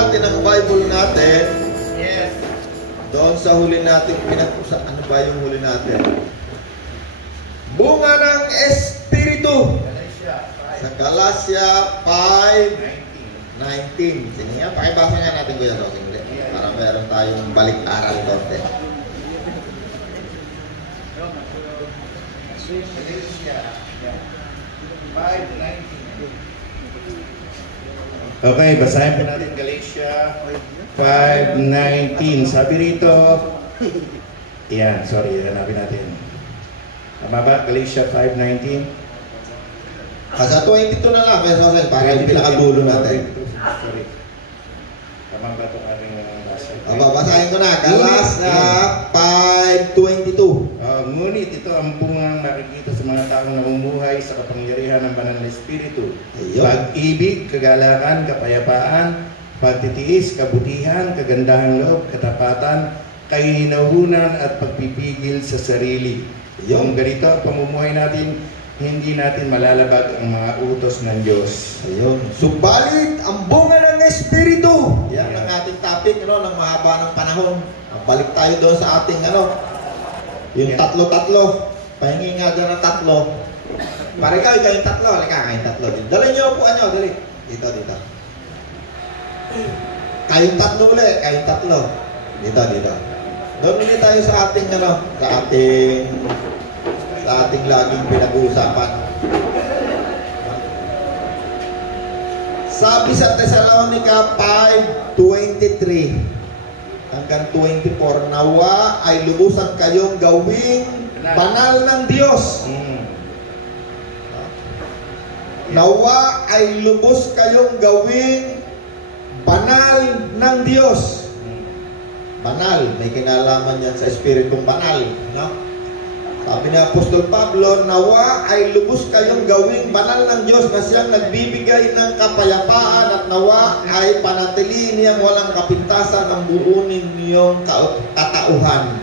natin ang Bible natin, Yes. doon sa huli natin pinag-usapan. Ano ba yung huli natin? Bunga ng Espiritu. Galatia Sa 5:19. Galatia 5:19. Sige nga, pakibasa nga natin Kuya Rosing ulit. Para meron tayong balik-aral konti. Galatia 5:19. Okay, basahin po natin Galatia 5:19. Sabi rito, yan, sorry, hanapin natin. Tama ba? Galatia 5:19. Sa 22 na lang, Kuya Rosing, para yung pinakadulo natin. Sorry. Tama ba ito ating basa? Babasahin ko na. Galatia 5:22. Ngunit ito ang bungang makikita sa mga taong namumuhay sa kapangyarihan ng banal na Espiritu. Ayun. Pag-ibig, kagalakan, kapayapaan, pagtitiis, kabutihan, kagandahang loob, katapatan, kahinauhunan at pagpipigil sa sarili. Yung ganito ang pamumuhay natin, hindi natin malalabag ang mga utos ng Diyos. Ayun. Subalit, ang bunga ng Espiritu. Yan ang ating topic, ng mahaba ng panahon. Balik tayo doon sa ating, yung tatlo-tatlo. Pahingi nga doon ng tatlo. Para ikaw yung tatlo. Halika, kayong tatlo. Dali niyo upuan niyo, dali. Dito. Kayong tatlo ulit, kayong tatlo. Dito. Doon ulit tayo sa ating, sa ating laging pinag-uusapan. Sabi sa Thessalonica 5:23 hanggang 24, nawa ay lubusan kayong gawing banal ng Diyos. Nawa ay lubos kayong gawing banal ng Diyos. Banal, may kinalaman yan sa Espiritong banal, no? Sabi ni Apostol Pablo, nawa ay lubos kayong gawing banal ng Diyos na siyang nagbibigay ng kapayapaan at nawa ay panatilihin niyang walang kapintasan ang buunin niyong katauhan.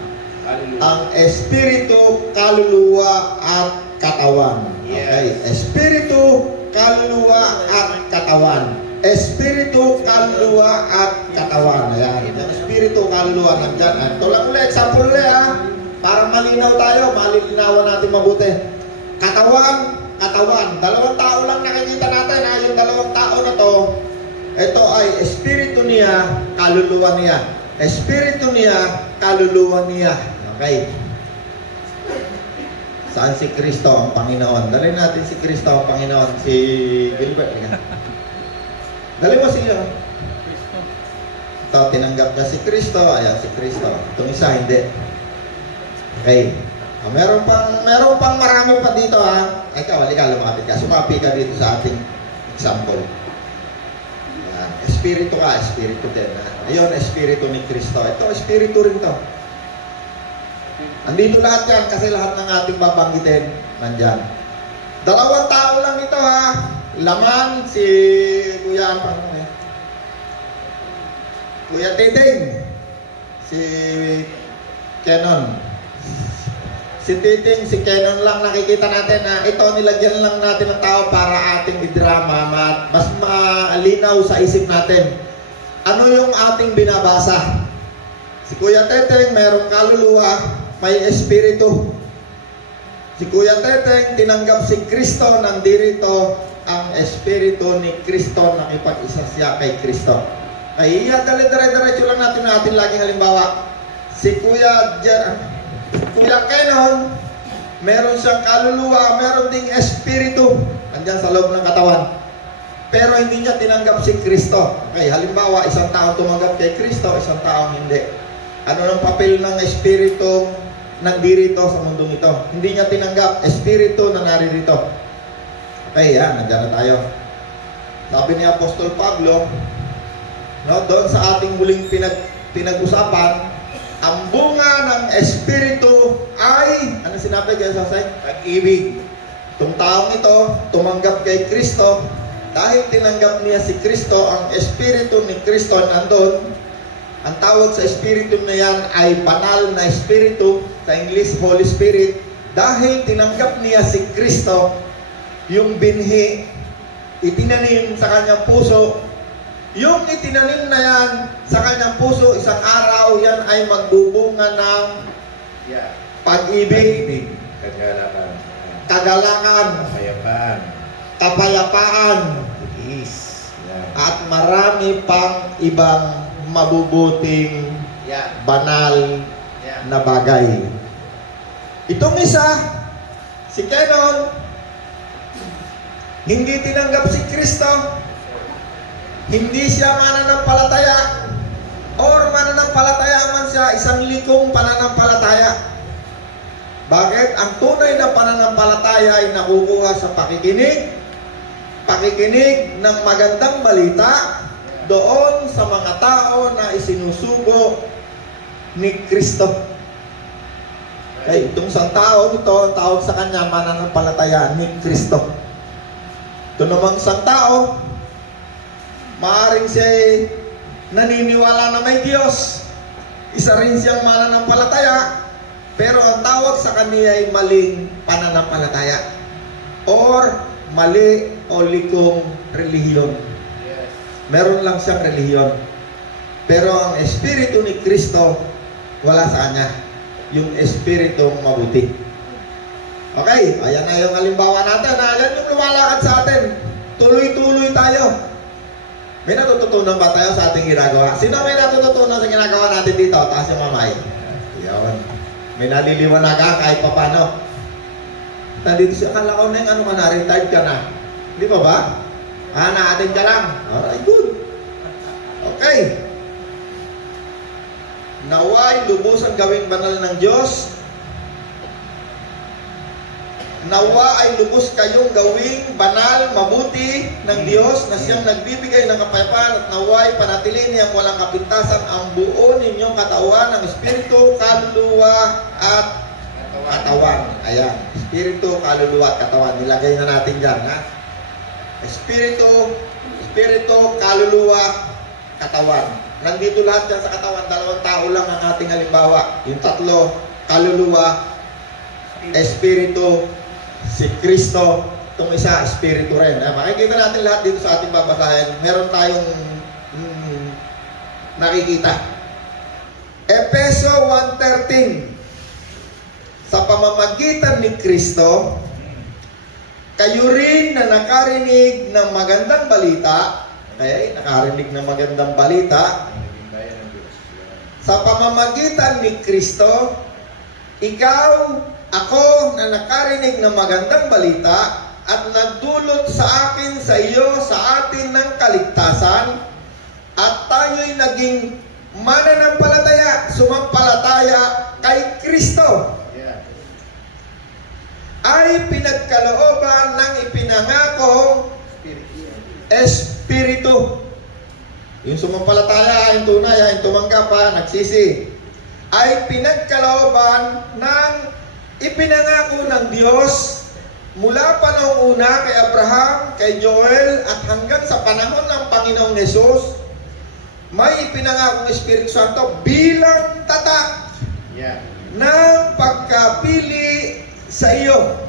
Ang Espiritu, kaluluwa at katawan. Okay, Espiritu, kaluluwa at katawan. Espiritu, kaluluwa at katawan. Ayan, yung Espiritu, kaluluwa nandyan. Ito lang ulit, example ulit para malinaw tayo, malinawan natin mabuti. Katawan. Dalawang tao lang nakikita natin. Yung dalawang tao na to, ito ay espiritu niya, kaluluwa niya. Espiritu niya, kaluluwa niya. Okay. Saan si Kristo ang Panginoon? Dali natin si Kristo ang Panginoon. Si Gilbert. Dali mo siya. Ito, tinanggap niya si Kristo. Ayan si Kristo. Itong isa, hindi. Okay. Meron pang marami pa dito Ikaw, halika, lumapit ka. Sumapi ka dito sa ating example. Espiritu ka, espiritu din. Ayun, espiritu ni Kristo. Ito, espiritu rin to. Andito lahat yan kasi lahat ng ating babanggitin nandyan. Dalawang tao lang ito Laman, si Kuya, Kuya Tiding. Si Kenon. Si Tiding, si Kenon lang nakikita natin na ito nilagyan lang natin ng tao para ating idrama, mas malinaw sa isip natin. Ano yung ating binabasa? Si Kuya Teteng, mayroong kaluluwa, may espiritu. Si Kuya Teteng, tinanggap si Kristo, nandirito ang espiritu ni Kristo, nakipag-isa siya kay Kristo. Ay, dire-diretso lang natin laging halimbawa. Si Kuya Kenon, meron siyang kaluluwa, meron ding espiritu andyan sa loob ng katawan. Pero hindi niya tinanggap si Kristo. Okay, halimbawa, isang tao tumanggap kay Kristo, isang taong hindi. Ano ng papel ng espiritu nagdirito sa mundong ito? Hindi niya tinanggap, espiritu na naririto. Okay, nandiyan na tayo. Sabi ni Apostol Pablo, doon sa ating muling pinag-usapan, ang bunga ng Espiritu ay, ano sinabi kay Sasay? Pag-ibig. Itong taong ito, tumanggap kay Kristo. Dahil tinanggap niya si Kristo, ang Espiritu ni Kristo nandun. Ang tawag sa Espiritu na yan ay banal na Espiritu, sa English, Holy Spirit. Dahil tinanggap niya si Kristo, yung binhi, itinanim sa kanyang puso, Yung itinanim na yan sa kanyang puso, isang araw yan ay magbubunga ng pag-ibig, kagalakan, kapayapaan, at marami pang ibang mabubuting banal na bagay. Itong isa, si Kenon, hindi tinanggap si Kristo, hindi siya mananampalataya, or mananampalataya man siya, isang likong pananampalataya. Bakit? Ang tunay na pananampalataya ay nakukuha sa pakikinig ng magandang balita doon sa mga tao na isinusugo ni Kristo. Itong isang tao ito, ang tawag sa kanya, mananampalataya ni Kristo. Ito namang isang tao, maaaring siya naniniwala na may Diyos. Isa rin siyang mananampalataya, pero ang tawag sa kanya ay maling pananampalataya. Or mali o likong relihiyon. Meron lang siyang relihiyon. Pero ang Espiritu ni Kristo, wala sa kanya. Yung Espiritong mabuti. Okay, ayan na yung halimbawa natin. Ayan yung lumalakad sa atin. Tuloy-tuloy tayo. May natututunan ba tayo sa ating ginagawa? Sino may natututunan sa ginagawa natin dito? Taas yung mamay. Ayan. May naliliwanagan kahit pa paano. Nandito siya, akala ko na yung ano ka na, retired ka na. Di ba ba? Na-attend ka lang. Alright, good. Okay. Naway lubusang gawing banal ng Diyos. Nawa ay lubos kayong gawing banal, mabuti ng Diyos na siyang nagbibigay ng kapayapaan at naway panatili niyang walang kapintasan ang buo ninyong katawan ng Espiritu, kaluluwa at katawan. Ayan. Espiritu, kaluluwa at katawan. Nilagay na natin dyan, ha? Espiritu, kaluluwa, katawan. Nandito lahat yan sa katawan. Dalawang tao lang ang ating halimbawa. Yung tatlo, kaluluwa, Espiritu, si Kristo, itong isa, Espiritu rin. Makikita natin lahat dito sa ating babasahin. Meron tayong nakikita. Efeso 1:13. Sa pamamagitan ni Kristo, kayo rin na nakarinig ng magandang balita, nakarinig ng magandang balita, sa pamamagitan ni Kristo, ikaw, ako na nakarinig ng magandang balita at nagdulot sa akin, sa iyo, sa atin ng kaligtasan, at tayo'y naging mananampalataya, sumampalataya kay Kristo, ay pinagkalooban ng ipinangakong Espiritu. Yung sumampalataya, yung tunay, yung tumanggap, nagsisi, ay pinagkalooban ng ipinangako ng Diyos mula pa noong una kay Abraham, kay Joel, at hanggang sa panahon ng Panginoong Hesus. May ipinangakong Espiritu Santo bilang tatak ng pagkapili sa iyo.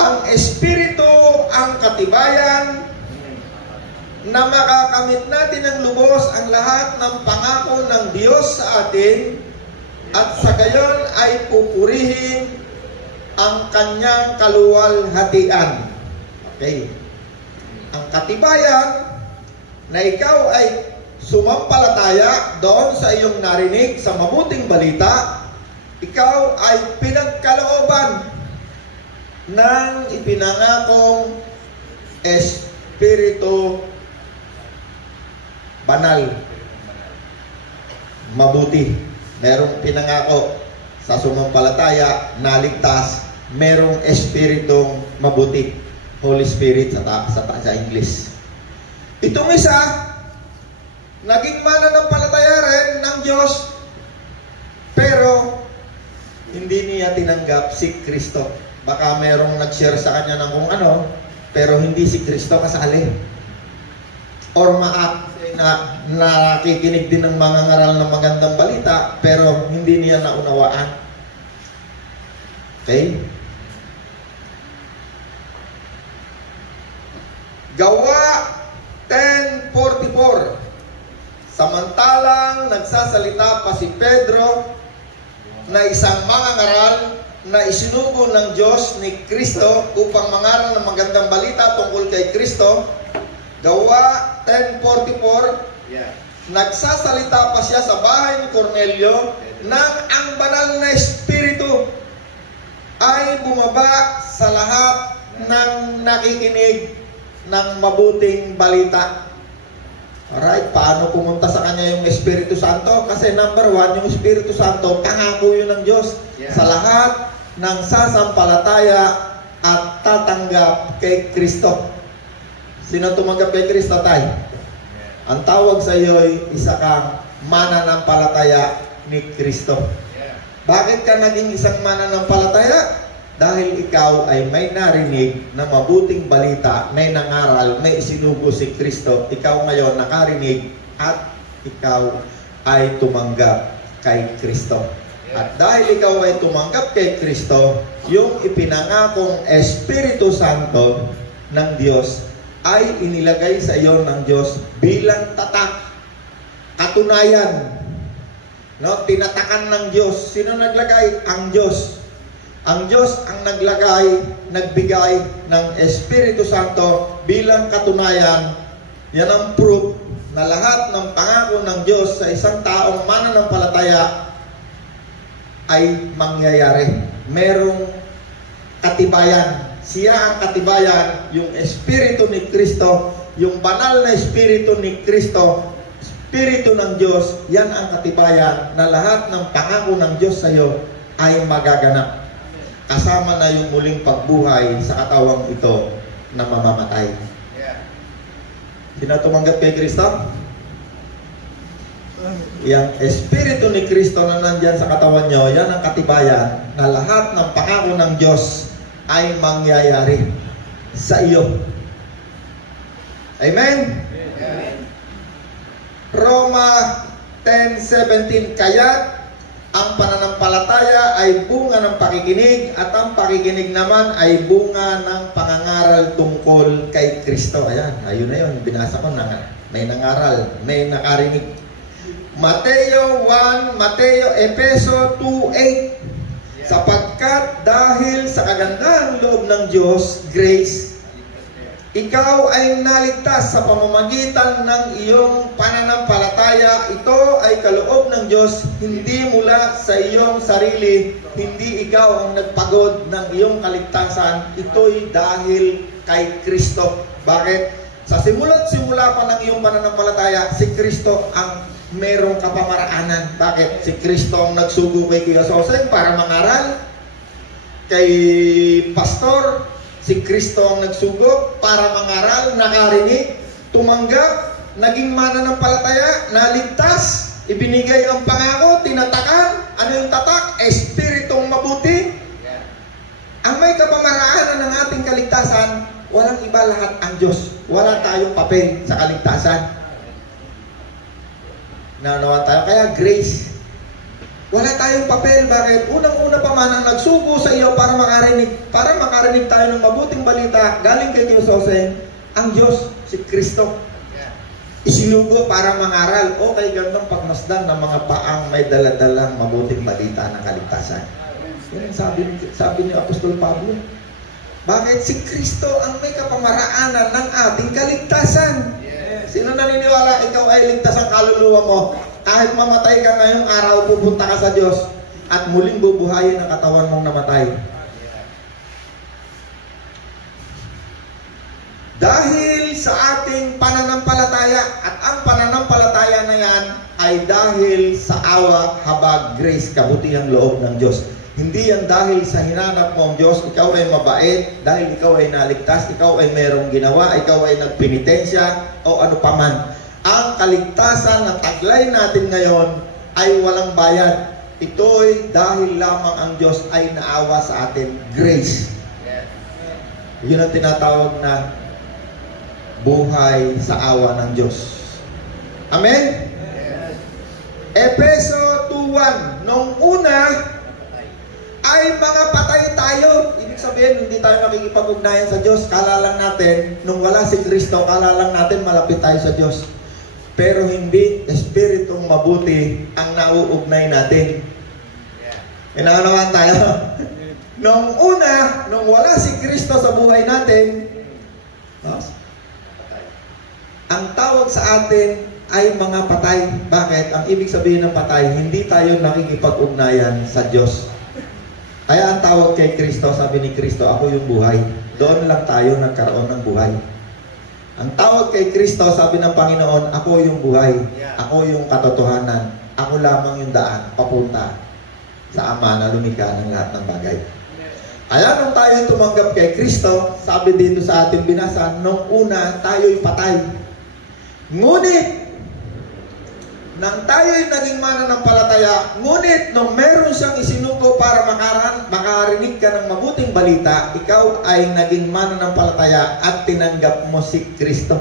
Ang Espiritu ang katibayan na makakamit natin ng lubos ang lahat ng pangako ng Diyos sa atin, at sa gayon ay pupurihin ang kanyang kaluwalhatian. Okay. Ang katibayan na ikaw ay sumampalataya doon sa iyong narinig sa mabuting balita, ikaw ay pinagkalooban ng ipinangakong Espiritu banal, mabuti. Merong pinangako sa sumampalataya, naligtas, merong Espiritong mabuti, Holy Spirit sa English. Itong isa, naging mananampalataya rin ng Diyos, pero hindi niya tinanggap si Kristo. Baka merong nag-share sa kanya ng kung ano, pero hindi si Kristo kasali. Or nakikinig din ng mga ngaral ng magandang balita, pero hindi niya naunawaan. Okay? Gawa Samantalang nagsasalita pa si Pedro na isang mangangaral na isinugo ng Diyos ni Kristo upang mangaral ng magandang balita tungkol kay Kristo. Gawa 10:44, nagsasalita pa siya sa bahay ni Cornelio nang ang banal na Espiritu ay bumaba sa lahat ng nakikinig ng mabuting balita. Alright, paano pumunta sa kanya yung Espiritu Santo? Kasi number 1, yung Espiritu Santo, pangako yun ng Diyos sa lahat ng sasampalataya at tatanggap kay Kristo. Sino tumanggap kay Kristo, tay? Ang tawag sa iyo ay isa kang mananampalataya ni Kristo. Bakit ka naging isang mananampalataya? Dahil ikaw ay may narinig na mabuting balita, may nangaral, may isinugo si Kristo. Ikaw ngayon nakarinig at ikaw ay tumanggap kay Kristo. At dahil ikaw ay tumanggap kay Kristo, yung ipinangakong Espiritu Santo ng Diyos ay inilagay sa iyo ng Diyos bilang tatak, katunayan. No, tinatakan ng Diyos. Sino naglagay? Ang Diyos. Ang Diyos ang nagbigay ng Espiritu Santo bilang katunayan. Yan ang proof na lahat ng pangako ng Diyos sa isang taong mananampalataya ay mangyayari. Merong katibayan. Siya ang katibayan, yung Espiritu ni Kristo, yung banal na Espiritu ni Kristo, Espiritu ng Diyos, yan ang katibayan na lahat ng pangako ng Diyos sa iyo ay magaganap. Kasama na yung muling pagbuhay sa katawang ito na mamamatay. Sino tumanggap kay Kristo? Yang Espiritu ni Kristo na nandyan sa katawan nyo, yan ang katibayan na lahat ng pangako ng Diyos ay mangyayari sa iyo. Amen? Roma 10:17, kaya ang pananampalataya ay bunga ng pakikinig at ang pakikinig naman ay bunga ng pangangaral tungkol kay Kristo. Ayan, ayun na yun, binasa ko na may nangaral, may nakarinig. Efeso 2:8, sapagkat dahil sa kagandahang loob ng Diyos, grace, ikaw ay naligtas sa pamamagitan ng iyong pananampalataya. Ito ay kaloob ng Diyos, hindi mula sa iyong sarili, hindi ikaw ang nagpagod ng iyong kaligtasan. Ito'y dahil kay Kristo. Bakit? Sa simula't simula pa ng iyong pananampalataya, si Kristo ang merong kapamaraanan. Bakit? Si Kristo ang nagsugo kay Kuya Soseng para mangaral. Kay pastor, si Kristo ang nagsugo para mangaral, nakarinig, tumanggap, naging mananampalataya, naligtas, ibinigay ang pangako, tinatakan. Ano yung tatak? Espiritong mabuti. Ang may kapamaraanan ng ating kaligtasan, walang iba, lahat ang Diyos. Wala tayong papel sa kaligtasan. Naunawan tayo. Kaya grace. Wala tayong papel. Bakit? Unang-una pa man ang nagsugo sa iyo para makarinig tayo ng mabuting balita galing kay Kuya Soseng, ang Diyos, si Kristo. Isinugo para mangaral. Okay, gandang pagmasdan ng mga paang may daladalang mabuting balita ng kaligtasan. Yan ang sabi ni Apostol Pablo. Bakit? Si Kristo ang may kapamaraanan ng ating kaligtasan. Sino naniniwala ikaw ay ligtas ang kaluluwa mo? Kahit mamatay ka ngayong araw, pupunta ka sa Diyos at muling bubuhayin ang katawan mong namatay. Dahil sa ating pananampalataya, at ang pananampalataya na yan ay dahil sa awa, habag, grace, kabutihang loob ng Diyos. Hindi yan dahil sa hinanap mo ang Diyos, ikaw ay mabait, dahil ikaw ay naligtas, ikaw ay merong ginawa, ikaw ay nagpenitensya, o ano paman. Ang kaligtasan na taglay natin ngayon ay walang bayad. Ito'y dahil lamang ang Diyos ay naawa sa atin. Grace. Yun ang tinatawag na buhay sa awa ng Diyos. Amen? Efeso 2:1, nung una ay mga patay tayo. Ibig sabihin, hindi tayo makikipag-ugnayan sa Diyos. Kala lang natin, nung wala si Kristo, kala lang natin malapit tayo sa Diyos. pero hindi espiritong mabuti ang nauugnay natin. Inaunawaan tayo? Nung una, nung wala si Kristo sa buhay natin, no? Ang tawag sa atin ay mga patay. Bakit? Ang ibig sabihin ng patay, hindi tayo nakikipag-ugnayan sa Diyos. Kaya ang tawag kay Kristo, sabi ni Kristo, ako yung buhay. Doon lang tayo nagkaroon ng buhay. Ang tawag kay Kristo, sabi ng Panginoon, ako yung buhay. Ako yung katotohanan. Ako lamang yung daan, papunta sa Ama na lumikha ng lahat ng bagay. Kaya nung tayo tumanggap kay Kristo, sabi dito sa ating binasa, nung una tayo'y patay. Ngunit, nang tayo'y naging mananampalataya, ngunit nung meron siyang isinuko para makarinig ka ng mabuting balita, ikaw ay naging mananampalataya at tinanggap mo si Kristo.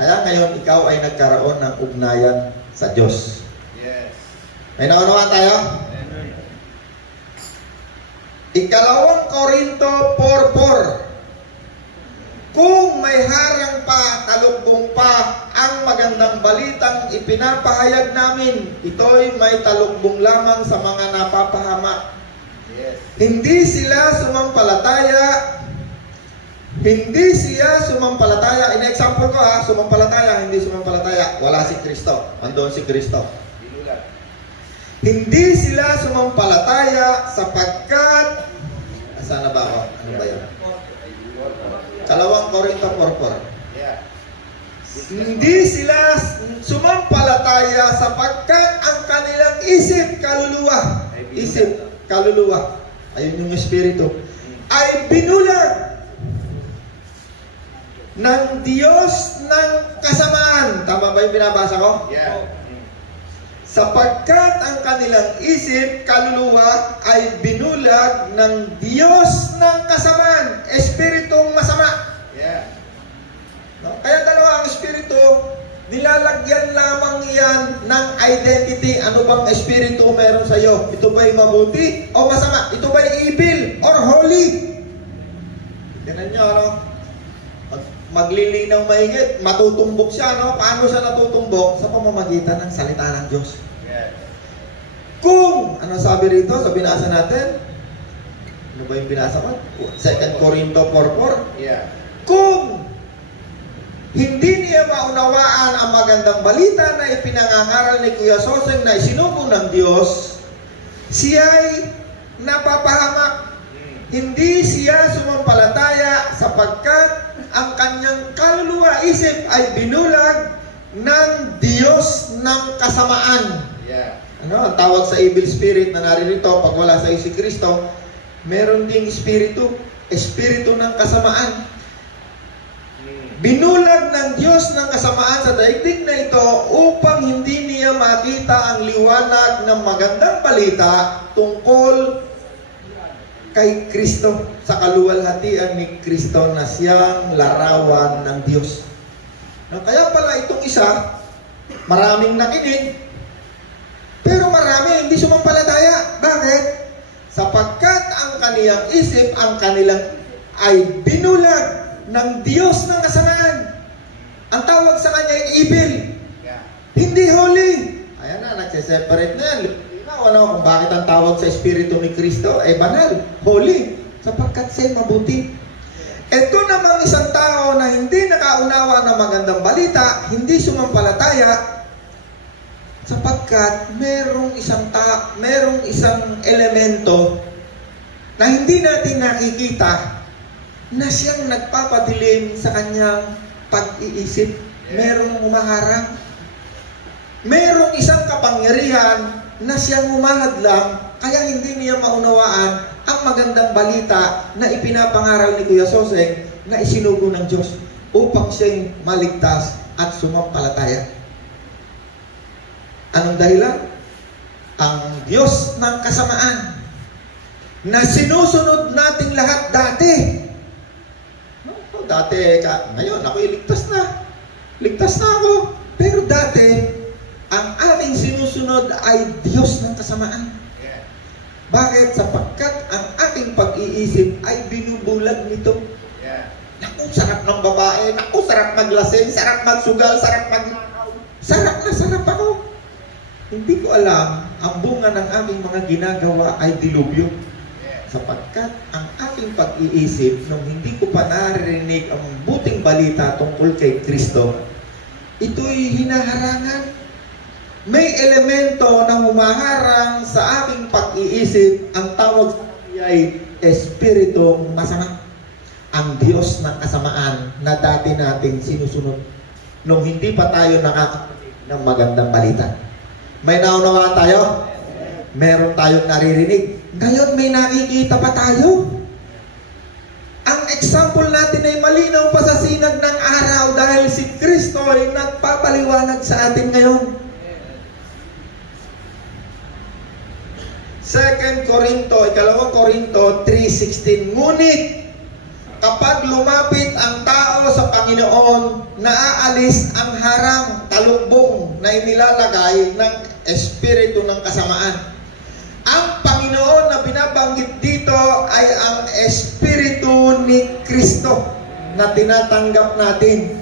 Kaya ngayon, ikaw ay nagkaroon ng ugnayan sa Diyos. Yes. May naunawaan tayo? Ikalawang Korinto 4:4. Kung may harang pa, talukbong pa, ang magandang balitang ipinapahayag namin, ito'y may talukbong lamang sa mga napapahamak. Yes. Hindi sila sumampalataya. Hindi siya sumampalataya. In-example ko sumampalataya, hindi sumampalataya. Wala si Kristo. Andun si Kristo. Hindi sila sumampalataya sapagkat, saan na ba ako? Ano ba yun? Kalawang Korinto 4:4. Hindi sila sumampalataya sapagkat ang kanilang isip, kaluluwa, ayun yung espiritu, ay binulag ng Diyos ng kasamaan. Tama ba yung binabasa ko? Yeah. Sapagkat ang kanilang isip, kaluluwa, ay binulag ng Diyos ng kasamaan, espiritong masama. Yeah. No? Kaya dalawa ang espiritu, nilalagyan lamang yan ng identity. Ano bang espiritu meron sa iyo? Ito ba'y mabuti o masama? Ito ba'y evil or holy? Tignan nyo, ano? Maglilinaw mahigit, matutumbok siya, no? Paano siya natutumbok? Sa pamamagitan ng salita ng Diyos. Yes. Kung, ano sabi rito sa binasa natin? Ano ba yung binasa ko? 2 Korinto 4:4. Yeah. Kung hindi niya maunawaan ang magandang balita na ipinangangaral ni Kuya Soseng na isinugo ng Diyos, siya'y napapahamak. Hindi siya sumampalataya sapagkat ang kanyang kaluluwa isip ay binulag ng Diyos ng kasamaan. Yeah. Ano, ang tawag sa evil spirit na naririto pag wala sa si Kristo, meron ding espiritu ng kasamaan. Binulag ng Diyos ng kasamaan sa daigdig na ito upang hindi niya makita ang liwanag ng magandang balita tungkol kay Kristo, sa kaluwalhatian ni Kristo na siyang larawan ng Diyos. Kaya pala itong isa, maraming nakinig, pero marami hindi sumampalataya. Bakit? Sapagkat ang kaniyang isip, ang kanilang ay binulag ng Diyos ng kasamaan. Ang tawag sa kanya ay evil. Hindi holy. Ayan na, nagse-separate na yan. Ano, kung bakit ang tawag sa Espiritu ni Kristo ay banal, holy, sapagkat siya'y mabuti. Ito namang isang tao na hindi nakaunawa ng magandang balita, hindi sumampalataya, sapagkat merong isang elemento na hindi natin nakikita na siyang nagpapadilim sa kanyang pag-iisip. Merong umaharang. Merong isang kapangyarihan na siyang umahadlang, kaya hindi niya maunawaan ang magandang balita na ipinapangaral ni Kuya Soseng na isinugo ng Diyos upang siya'y maligtas at sumampalataya. Anong dahilan? Ang Diyos ng kasamaan na sinusunod nating lahat dati. Ngayon ako'y ligtas na. Ligtas na ako. Pero dati, ang ating sinusunod ay Diyos ng kasamaan. Bakit? Sapagkat ang ating pag-iisip ay binubulag nito. Naku, sarap ng babae, naku, sarap maglasing, sarap magsugal, sarap sarap na sarap ako. Hindi ko alam, ang bunga ng aming mga ginagawa ay dilubyo. Sapagkat ang aking pag-iisip, nung hindi ko pa narinig ang buting balita tungkol kay Kristo, ito'y hinaharangan. May elemento na humaharang sa aking pag-iisip. Ang tawag sa kanya ay Espiritong masama. Ang Diyos ng kasamaan na dati natin sinusunod nung hindi pa tayo nakakarinig ng magandang balita. May naunawaan tayo? Meron tayong naririnig. Ngayon may nakikita pa tayo. Ang example natin ay malinaw pa sa sinag ng araw dahil si Kristo ay nagpapaliwanag sa atin ngayon. 2 Corinto 3:16. Ngunit kapag lumapit ang tao sa Panginoon, naaalis ang harang, talukbong na inilalagay ng espiritu ng kasamaan. Ang Panginoon na binabanggit dito ay ang espiritu ni Kristo na tinatanggap natin.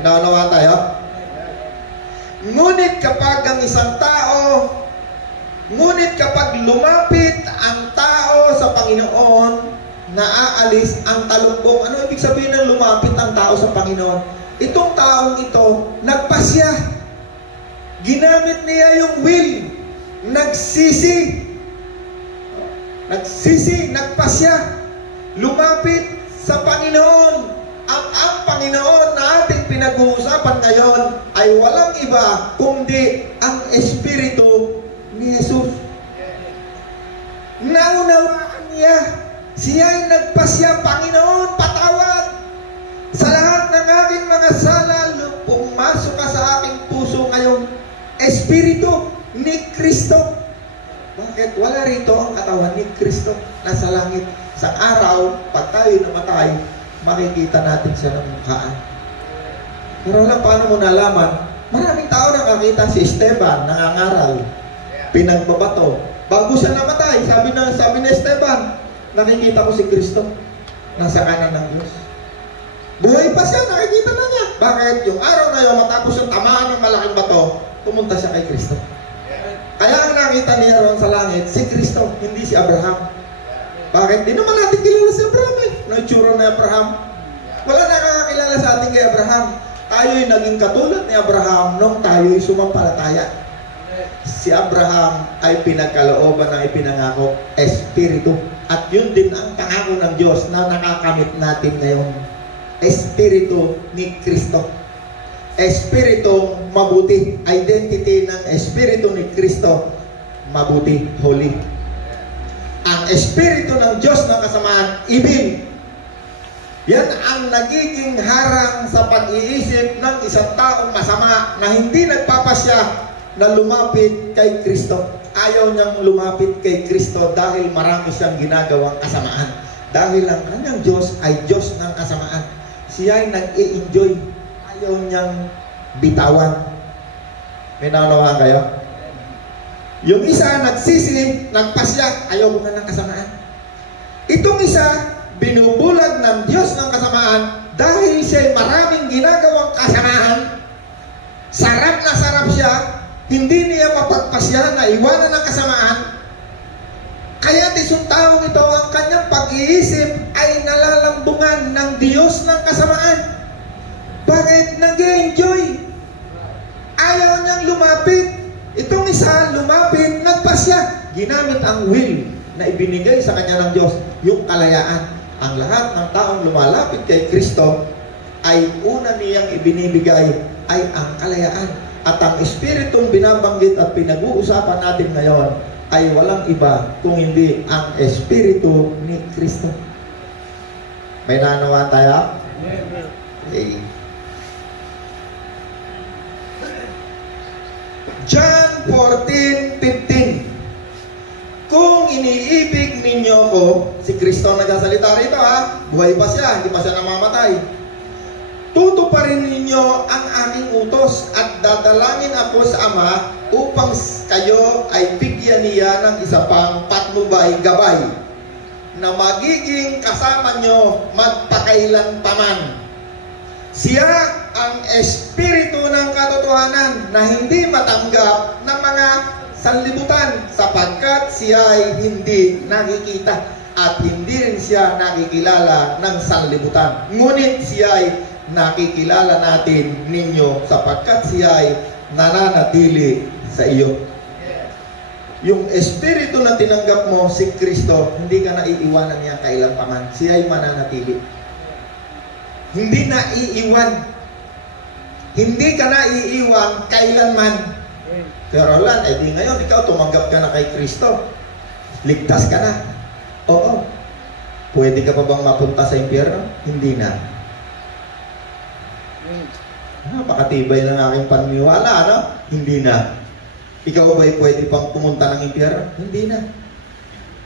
Inaunawaan tayo? Ngunit kapag lumapit ang tao sa Panginoon, naaalis ang talukbong. Ano ibig sabihin ng lumapit ang tao sa Panginoon? Itong taong ito, nagpasya. Ginamit niya yung will. Nagsisi, nagpasya. Lumapit sa Panginoon. Ang Panginoon na ating pinag-uusapan ngayon ay walang iba kundi ang Espiritu ni Jesus. Naunawaan niya. Siya ay nagpasya, Panginoon, patawad sa lahat ng aking mga sala. Pumasok ka sa aking puso ngayon. Espiritu ni Kristo. Bakit? Wala rito ang katawan ni Kristo nasa langit. Sa araw, pag tayo namatay, makikita natin siya ng mukhaan. Pero lang, paano mo nalaman? Maraming tao nakakita si Esteban, nangangaral, pinagbabato. Bago siya namatay, sabi na Esteban, nakikita ko si Kristo nasa kanan ng Diyos. Buhay pa siya, nakikita na niya. Bakit? Yung araw na yun, matapos yung tamaan ng malaking bato, pumunta siya kay Kristo. Kaya ang nakita niya roon sa langit, si Kristo, hindi si Abraham. Bakit? Di naman natin kilala si Abraham eh. No itsura ni Abraham. Wala nakakakilala sa atin kay Abraham. Tayo'y naging katulad ni Abraham nung tayo'y sumampalataya. Si Abraham ay pinagkalooban ng ipinangako, Espiritu. At yun din ang pangako ng Diyos na nakakamit natin ngayon. Espiritu ni Kristo. Espiritu mabuti. Identity ng Espiritu ni Kristo, mabuti, holy. Ang Espiritu ng Diyos ng kasamaan, evil. Yan ang nagiging harang sa pag-iisip ng isang taong masama na hindi nagpapasya na lumapit kay Kristo. Ayaw niyang lumapit kay Kristo dahil marami siyang ginagawang kasamaan. Dahil ang kanyang Diyos ay Diyos ng kasamaan. Siya ay nag-i-enjoy. Ayaw niyang bitawan. May naunawaan kayo? Yung isa, nagsisi, nagpasya, ayaw mo na ng kasamaan. Itong isa, binubulag ng Diyos ng kasamaan dahil siya'y maraming ginagawang kasamaan. Sarap na sarap siya, hindi niya mapagpasya na iwanan ng kasamaan. Kaya isang taong ito, ang kanyang pag-iisip ay nalalambungan ng Diyos ng kasamaan. Bakit? Nag-enjoy. Ayaw niyang lumapit. Itong isa, lumapit, nagpasya. Ginamit ang will na ibinigay sa kanya ng Diyos, yung kalayaan. Ang lahat ng taong lumalapit kay Kristo ay una niyang ibinibigay ay ang kalayaan. At ang Espiritong binabanggit at pinag-uusapan natin ngayon ay walang iba kung hindi ang Espiritu ni Kristo. May nanawa tayo? Okay. John 14:15. Kung iniibig ninyo ko, si Kristo ang nagsasalita rito ha, buhay pa siya, hindi pa siya namamatay. Tutuparin ninyo ang aking utos at dadalangin ako sa Ama upang kayo ay bigyan niya ng isa pang patnubay, gabay na magiging kasama nyo magpakailanpaman. Siya ang espiritu ng katotohanan na hindi matanggap ng mga sanlibutan sapagkat siya ay hindi nakikita at hindi rin siya nakikilala ng sanlibutan. Ngunit siya ay nakikilala natin ninyo sapagkat siya ay nananatili sa iyo. Yung espiritu na tinanggap mo, si Kristo, hindi ka naiiwanan niya kailanpaman. Siya ay mananatili. Hindi na iiwan. Hindi ka na iiwan kailanman. Pero Roland, di ngayon, ikaw tumanggap ka na kay Kristo. Ligtas ka na. Oo. Pwede ka pa bang mapunta sa impyerno? Hindi na. Napakatibay ng aking paniniwala, ano? Hindi na. Ikaw ba'y pwede pang pumunta ng impyerno? Hindi na.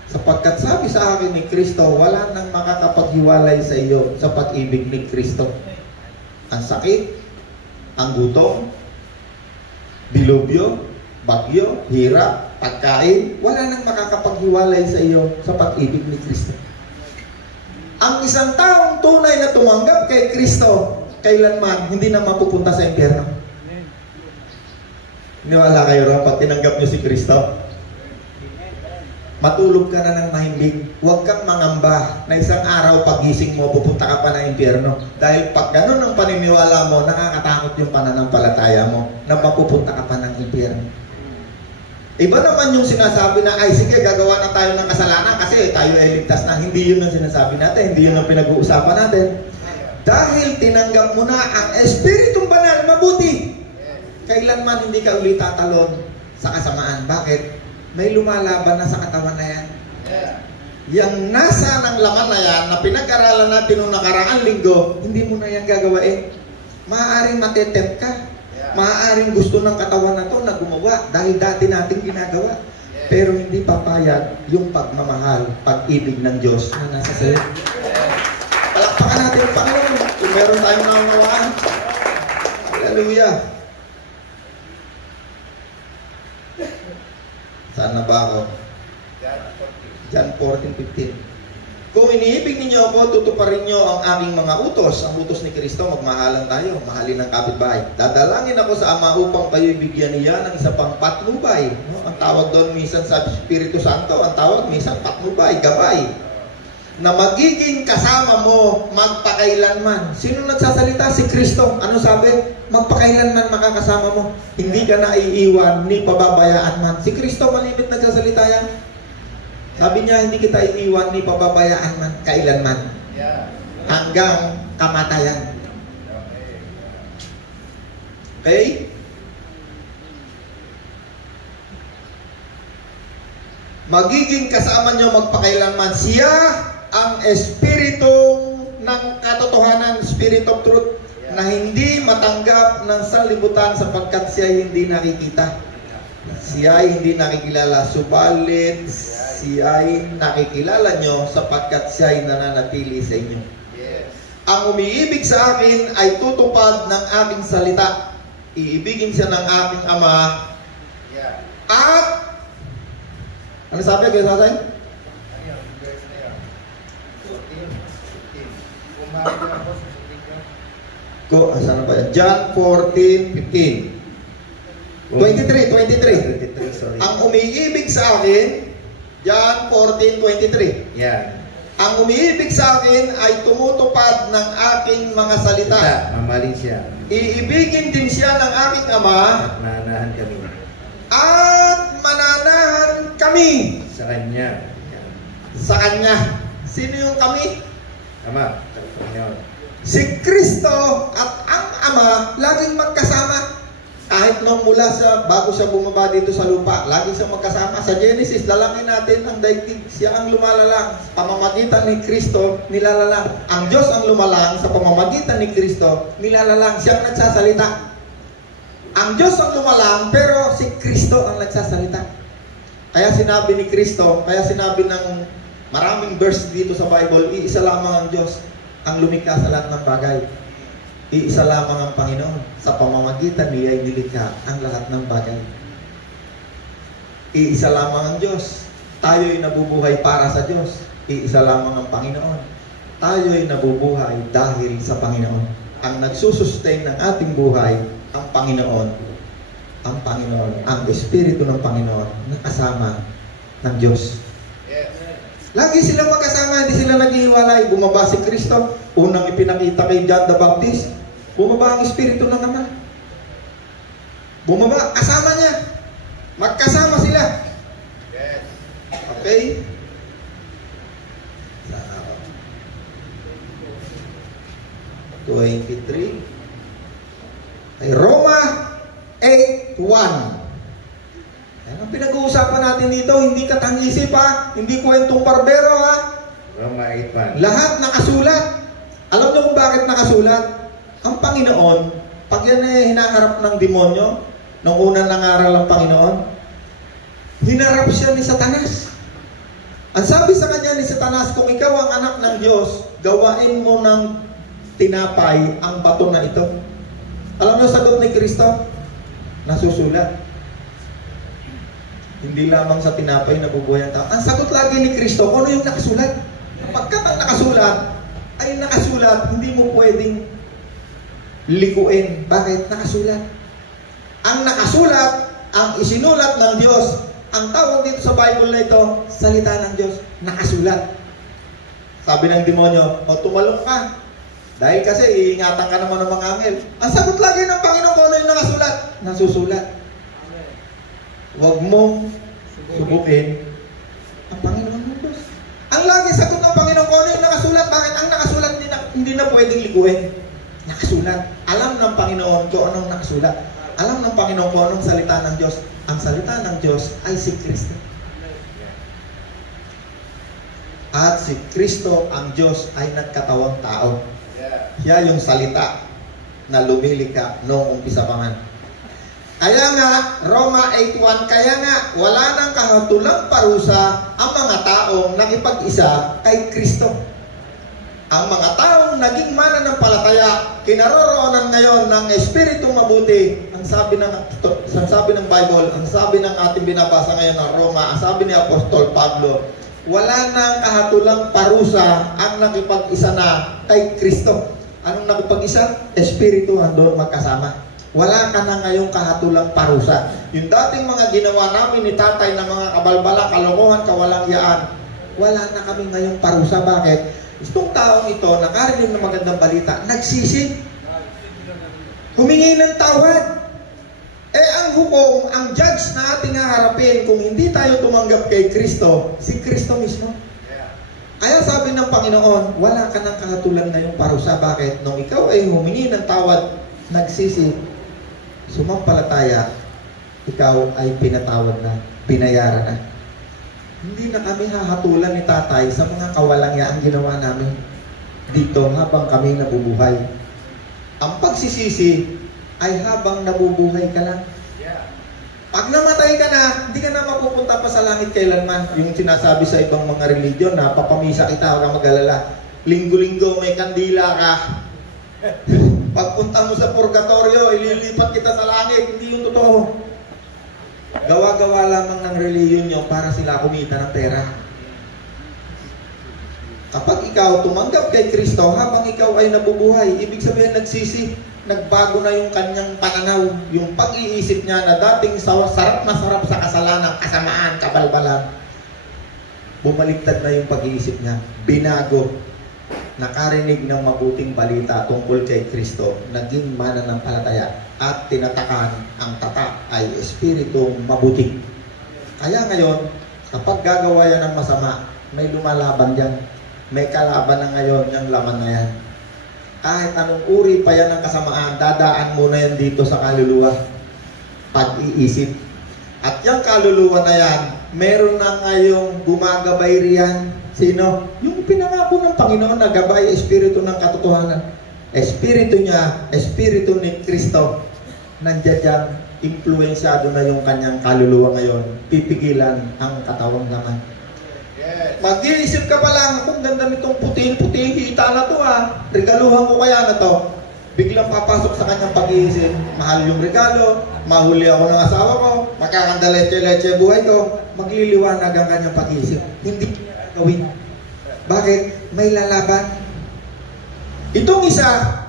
Sapagkat sabi sa akin ni Kristo, wala nang makakapaghiwalay sa iyo sa pag-ibig ni Kristo. Ang sakit, ang gutom, dilubyo, bagyo, hirap, pagkain, wala nang makakapaghiwalay sa iyo sa pag-ibig ni Kristo. Ang isang taong tunay na tumanggap kay Kristo, kailanman hindi na mapupunta sa impyerno. Niwala kayo rin pag tinanggap niyo si Kristo? Matulog ka na ng mahimbing. Huwag kang mangamba na isang araw pagising mo, pupunta ka pa ng impyerno. Dahil pag ganun ang paniniwala mo, nakakatakot yung pananampalataya mo na mapupunta ka pa ng impyerno. Iba naman yung sinasabi na, ay sige, gagawa na tayo ng kasalanan kasi tayo ay ligtas na. Hindi yun ang sinasabi natin, hindi yun ang pinag-uusapan natin. Dahil tinanggap mo na ang Espiritong Banal, mabuti. Kailanman hindi ka ulit tatalon sa kasamaan. Bakit? May lumalaban na sa katawan na yan. Yang nasa ng laman na yan, na pinag-aralan natin noong nakaraang linggo, hindi mo na yan gagawain. Maaaring matetempt ka. Maaaring gusto ng katawan na to na gumawa dahil dati natin ginagawa. Pero hindi papayag yung pagmamahal, pag-ibig ng Diyos na nasa sa'yo. Palakpakan natin ang Panginoon kung meron tayong naunawaan. Hallelujah. Saan na ba ako? John 14:15. Kung iniibig ninyo ako, tutuparin nyo ang aking mga utos. Ang utos ni Kristo, magmahalan tayo, mahalin ang kapitbahay. Dadalangin ako sa Ama upang kayo'y bigyan niya ng isa pang patnubay. No? Ang tawag doon minsan sa Espiritu Santo, ang tawag minsan patnubay, gabay. Na magiging kasama mo magpakailanman. Sino nagsasalita? Si Kristo. Ano sabi? Magpakailanman makakasama mo. Hindi ka na iiwan ni pababayaan man. Si Kristo malimit nagsasalita yan. Sabi niya, hindi kita iiwan ni pababayaan man, kailanman. Hanggang kamatayan. Okay? Magiging kasama niyo magpakailanman. Siya ang Espiritong ng katotohanan, Spirit of Truth, na hindi matanggap ng sanlibutan sapagkat siya hindi nakikita. Siya ay hindi nakikilala, subalit siya ay nakikilala nyo sapagkat siya ay nananatili sa inyo. Ang umiibig sa akin ay tutupad ng aking salita. Iibigin siya ng aking Ama. At ano sabi? Kaya sasay? Saan ba yan? John 14:15. 23, sorry. Ang umiibig sa akin, John 14:23. Yeah. Ang umiibig sa akin ay tumutupad ng aking mga salita. Mamahalin siya. Iibigin din siya ng aking Ama. At mananahan kami. At mananahan kami. Sa Kanya. Sa Kanya. Sino yung kami? Ama, Panginoon. Si Kristo at ang Ama laging magkasama. Kahit nung mula bago siya bumaba dito sa lupa, lagi siya magkasama. Sa Genesis, lalangin natin ang daigdig. Siya ang lumalalang. Sa pamamagitan ni Kristo, nilalalang. Ang Diyos ang lumalang. Sa pamamagitan ni Kristo, nilalalang. Siya ang nagsasalita. Ang Diyos ang lumalang, pero si Kristo ang nagsasalita. Kaya sinabi ni Kristo, kaya sinabi ng maraming verse dito sa Bible, iisa lamang ang Diyos ang lumikha sa lahat ng bagay. Iisa lamang ang Panginoon. Sa pamamagitan niya ay nilikha ang lahat ng bagay. Iisa lamang ang Diyos. Tayo'y nabubuhay para sa Diyos. iisa lamang ang Panginoon. Tayo'y nabubuhay dahil sa Panginoon. Ang nagsusustain ng ating buhay, ang Panginoon. Ang Panginoon, ang Espiritu ng Panginoon na kasama ng Diyos. Lagi silang magkasama, hindi sila naghihiwalay. Bumaba si Kristo, unang ipinakita kay John the Baptist, bumaba ang Espiritu ng Ama. Bumaba, kasama niya. Magkasama sila. Okay? Sana ako. 23. Ay Roma 8:1. Yan ang pinag-uusapan natin dito, hindi katang-isip ha, hindi kwentong barbero ha. Roma 8:1. Lahat nakasulat. Alam niyo kung bakit nakasulat? Ang Panginoon, pag yan ay hinaharap ng demonyo, nung unang nangaral ang Panginoon, hinarap siya ni Satanas. Ang sabi sa kanya ni Satanas, kung ikaw ang anak ng Diyos, gawain mo ng tinapay ang bato na ito. Alam niyo sagot ni Kristo? Nasusulat. Hindi lamang sa tinapay nabubuhay ang tao. Ang sagot lagi ni Kristo, ano yung nakasulat? Pagkat ang nakasulat, ay nakasulat, hindi mo pwedeng likuin. Bakit? Nakasulat. Ang nakasulat, ang isinulat ng Diyos, ang tawag dito sa Bible na ito, salita ng Diyos, nakasulat. Sabi ng demonyo, o tumalong ka. Dahil kasi iingatan ka naman ng mga anghel. Ang sagot lagi ng Panginoon kung ano yung nakasulat, nasusulat. Huwag mong subukin ang Panginoon ng Diyos. Ang lagi sagot ng Panginoon kung ano yung nakasulat. Bakit? Ang nakasulat hindi na pwedeng likuin. Nakasulat. Alam ng Panginoon kung anong nakasulat. Alam ng Panginoon kung anong salita ng Diyos. Ang salita ng Diyos ay si Kristo. At si Kristo, ang Diyos, ay nagkatawang tao. Siya yung salita na lumilika noong umpisa pa man. Kaya nga, Roma 8:1, kaya nga, wala nang kahatulang parusa ang mga taong nakipag-isa kay Kristo. Ang mga taong naging mananampalataya, kinaroroonan ngayon ng Espiritu mabuti. Ang sabi ng Bible, ang sabi ng ating binabasa ngayon ng Roma, ang sabi ni Apostol Pablo, wala nang kahatulang parusa ang nakipag-isa na kay Kristo. Anong nakipag-isa? Espiritu andon magkasama. Wala ka na ngayong kahatulang parusa. Yung dating mga ginawa namin ni tatay na mga kabalbala, kalokohan, kawalangyaan, wala na kami ngayong parusa. Bakit? Itong taong ito, nakarinig ng magandang balita, nagsisi. Humingi ng tawad. Ang hukom, ang judge na ating haharapin, kung hindi tayo tumanggap kay Kristo, si Kristo mismo. Kaya sabi ng Panginoon, wala ka ng kahatulan na yung parusa. Bakit? Nung ikaw ay humingi ng tawad, nagsisi, sumampalataya, ikaw ay pinatawad na, binayaran na. Hindi na kami hahatulan ni tatay sa mga kawalangyaan ginawa namin dito habang kami nabubuhay. Ang pagsisisi ay habang nabubuhay ka lang. Pag namatay ka na, hindi ka na mapupunta pa sa langit kailanman. Yung sinasabi sa ibang mga religion na papamisa kita, huwag kang mag-alala. Linggo-linggo may kandila ka. Pagpunta mo sa purgatorio, ililipat kita sa langit. Hindi yung totoo. Gawa-gawa lamang ng reliyon nyo para sila kumita ng pera. Kapag ikaw tumanggap kay Kristo, habang ikaw ay nabubuhay, ibig sabihin nagsisi, nagbago na yung kanyang pananaw, yung pag-iisip niya na dating sarap na sarap sa kasalanan, kasamaan, kabalbalan. Bumaliktad na yung pag-iisip niya. Binago. Nakarinig ng mabuting balita tungkol kay Kristo, naging mananampalataya at tinatakan ang tata ay espiritong mabuti. Kaya ngayon, kapag gagawa yan ng masama, may lumalaban dyan. May kalaban na ngayon yung laman na yan. Kahit anong uri pa yan ng kasamaan, dadaan muna yan dito sa kaluluwa. Pag-iisip. At yung kaluluwa na yan, meron na ngayong gumagabay riyan. Sino? Yung pinangako ng Panginoon na gabay, espiritu ng katotohanan. Espiritu niya, espiritu ni Kristo. Nandiyan dyan, influensyado na yung kanyang kaluluwa ngayon. Pipigilan ang katawang laman. Mag-iisip ka pa lang, kung ganda nitong puting-puting hita na to regaluhan ko kaya na to. Biglang papasok sa kanyang pag-iisip, mahal yung regalo, mahuli ako ng asawa ko, makakanda leche-leche buhay ko, magliliwanag ang kanyang pag-iisip. Hindi niya gawin. Bakit? May lalaban. Itong isa,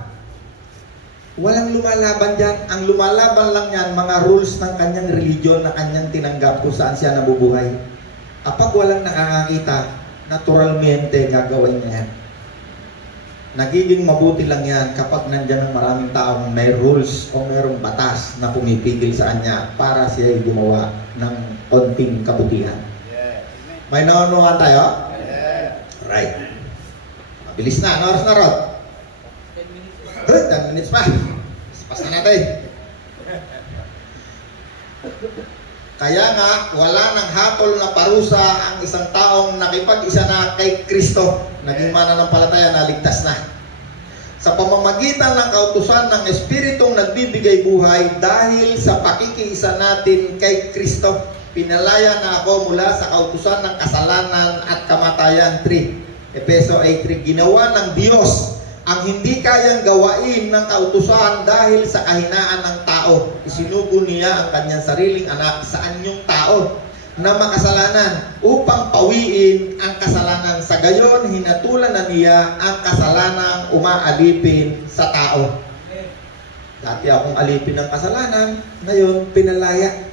walang lumalaban dyan. Ang lumalaban lang yan, mga rules ng kanyang religion na kanyang tinanggap kung saan siya nabubuhay. Kapag walang nakakakita, naturalmente gagawin niya yan. Nagiging mabuti lang yan kapag nandyan ang maraming taong may rules o mayroong batas na pumipigil sa kanya para siya ay gumawa ng konting kabutihan. May naunuhan tayo? Right. Mabilis na. Ano oras na, Rod? 10 minutes pa. Pas na natin. Kaya nga, wala nang hatol na parusa ang isang taong nakipag-isa na kay Kristo. Naging mananampalataya na ligtas na. Sa pamamagitan ng kautusan ng Espiritong nagbibigay buhay dahil sa pakikiisa natin kay Kristo, pinalaya na ako mula sa kautusan ng kasalanan at kamatayan. 3. Efeso 8:3. Ginawa ng Diyos ang hindi kayang gawain ng kautusan dahil sa kahinaan ng tao. Isinugo niya ang kanyang sariling anak sa anyong tao na makasalanan upang pawiin ang kasalanan. Sa gayon, hinatulan na niya ang kasalanang umaalipin sa tao. Dati akong alipin ng kasalanan, ngayon pinalaya.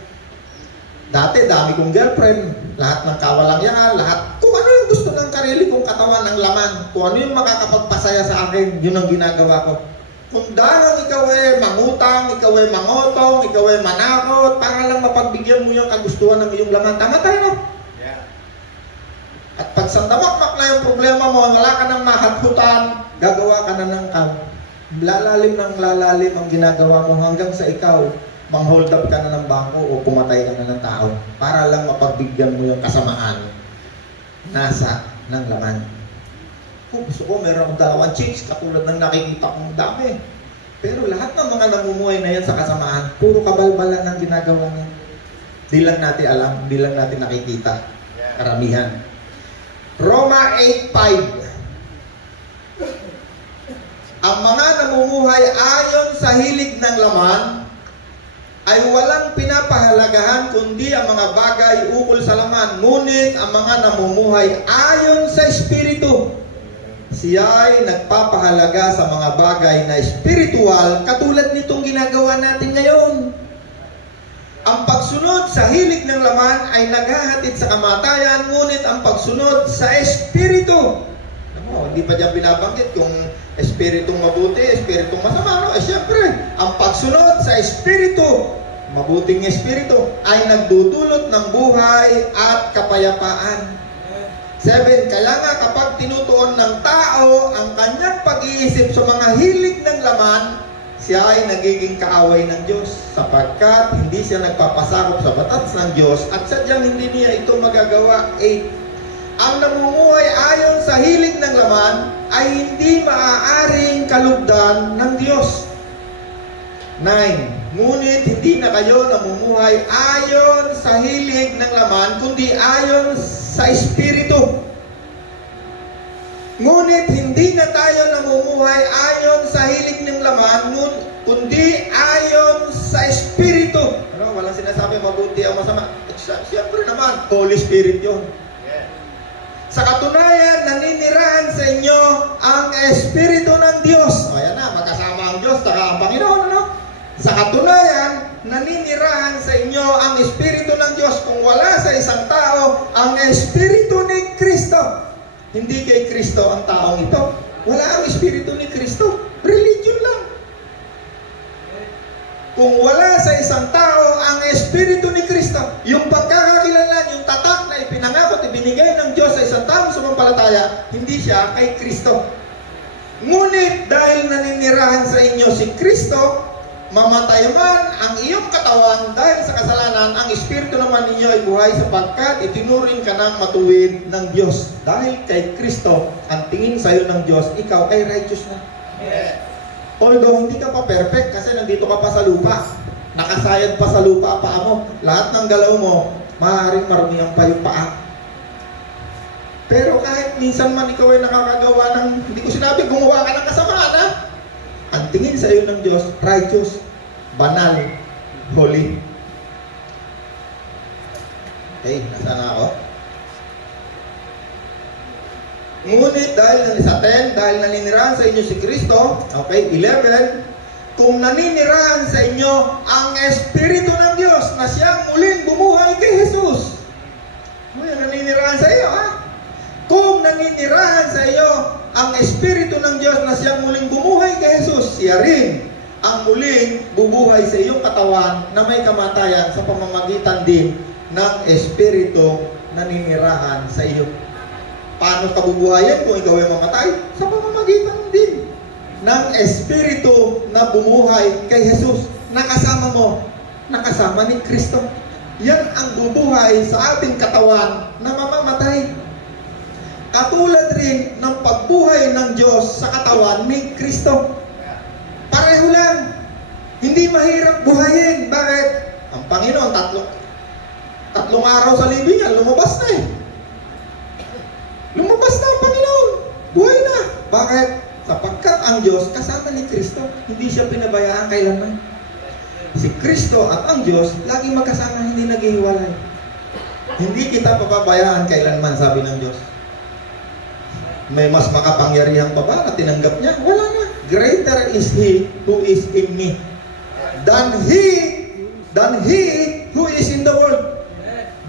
Dati dami kong girlfriend, lahat ng kawalang-yahan, lahat kung ano yung gusto ng karili kong katawan ng laman, kung ano yung makakapagpasaya sa akin, yun ang ginagawa ko. Kung darang ikaw ay mangutang, ikaw ay mangotong, ikaw ay manakot, para lang mapagbigyan mo yung kagustuhan ng iyong laman, tama tayo, no? Yeah. At pag sandamakmak na yung problema mo, wala ka ng mahathutan, gagawa ka na ng lalalim ng lalalim ang ginagawa mo hanggang sa ikaw mang-hold up ka na ng bangko o pumatay ka na ng tao para lang mapagbigyan mo yung kasamaan nasa ng laman. Kung gusto ko, meron akong dalawang chicks katulad ng nakikita kong dami. Pero lahat ng mga namumuhay na yan sa kasamaan, puro kabalbalan ang ginagawa niya. Di lang natin alam, di lang natin nakikita. Karamihan. Roma 8:5. Ang mga namumuhay ayon sa hilig ng laman ay walang pinapahalagahan kundi ang mga bagay ukol sa laman. Ngunit ang mga namumuhay ayon sa Espiritu, siya ay nagpapahalaga sa mga bagay na espiritual katulad nitong ginagawa natin ngayon. Ang pagsunod sa hilig ng laman ay naghahatid sa kamatayan, ngunit ang pagsunod sa Espiritu, hindi pa dyan binabanggit kung espiritong mabuti, espiritong masama, no? Siyempre, ang pagsunod sa Espiritu, mabuting Espiritu, ay nagdudulot ng buhay at kapayapaan. 7. Kaya nga kapag tinutuon ng tao ang kanyang pag-iisip sa mga hilig ng laman, siya ay nagiging kaaway ng Diyos sapagkat hindi siya nagpapasakop sa batas ng Diyos at sadyang hindi niya ito magagawa. 8. Ang namumuhay ayon sa hilig ng laman ay hindi maaaring kalugdan ng Diyos. 9. Ngunit hindi na kayo namumuhay ayon sa hilig ng laman, kundi ayon sa Espiritu. Ngunit hindi na tayo namumuhay ayon sa hilig ng laman, kundi ayon sa Espiritu. Ano? Walang sinasabi mabuti o masama. Siyempre naman, Holy Spirit yun. Sa katunayan, naninirahan sa inyo ang Espiritu ng Diyos. O yan na, magkasama ang Diyos at ang Panginoon. Ano? Sa katunayan, naninirahan sa inyo ang Espiritu ng Diyos. Kung wala sa isang tao ang Espiritu ni Kristo, hindi kay Kristo ang taong ito. Wala ang Espiritu ni Kristo. Religion lang. Kung wala sa isang tao ang Espiritu ni Kristo, yung pagkakakilanlan, yung tatak na ipinangako at ibinigay ng Diyos sa isang taong sumampalataya, hindi siya kay Kristo. Ngunit dahil naninirahan sa inyo si Kristo, mamatay man ang iyong katawan dahil sa kasalanan, ang Espiritu naman ninyo ay buhay sapagkat itinuring ka ng matuwid ng Diyos. Dahil kay Kristo, ang tingin sa iyo ng Diyos, ikaw ay righteous na. Yeah. Although hindi ka pa perfect kasi nandito ka pa sa lupa. Nakasayad pa sa lupa paa mo. Lahat ng galaw mo, maaaring marumihan pa yung paa. Pero kahit minsan man ikaw ay nakakagawa ng, hindi ko sinabi gumawa ka ng kasamaan, ha? Ang tingin sa iyo ng Diyos, righteous, banal, holy. Okay, nasaan na ako? Ngunit dahil sa 10, dahil naninirahan sa inyo si Kristo, okay, 11, kung naninirahan sa inyo ang Espiritu ng Diyos na siyang muling bumuhay kay Jesus. Ngayon, naninirahan sa iyo, ha? Kung naninirahan sa iyo ang Espiritu ng Diyos na siyang muling bumuhay kay Jesus, siya rin ang muling bubuhay sa iyong katawan na may kamatayan sa pamamagitan din ng Espiritu na naninirahan sa iyo. Paano ka bubuhayin kung ikaw ay mamatay? Sa pamamagitan din ng Espiritu na bumuhay kay Jesus. Nakasama mo, nakasama ni Kristo. Yan ang bubuhay sa ating katawan na mamamatay. Katulad rin ng pagbuhay ng Diyos sa katawan ni Kristo. Pareho lang. Hindi mahirap buhayin. Bakit? Ang Panginoon, tatlong araw sa libing niya, lumabas na eh. Lumabas na ang Panginoon. Buhay na. Bakit? Sapagkat ang Diyos kasama ni Kristo. Hindi siya pinabayaan kailanman. Si Kristo at ang Diyos lagi magkasama, hindi naghihiwalay. Hindi kita pababayaan kailanman, sabi ng Diyos. May mas makapangyarihang pa ba na tinanggap niya? Wala na. Greater is He who is in me than he who is in the world.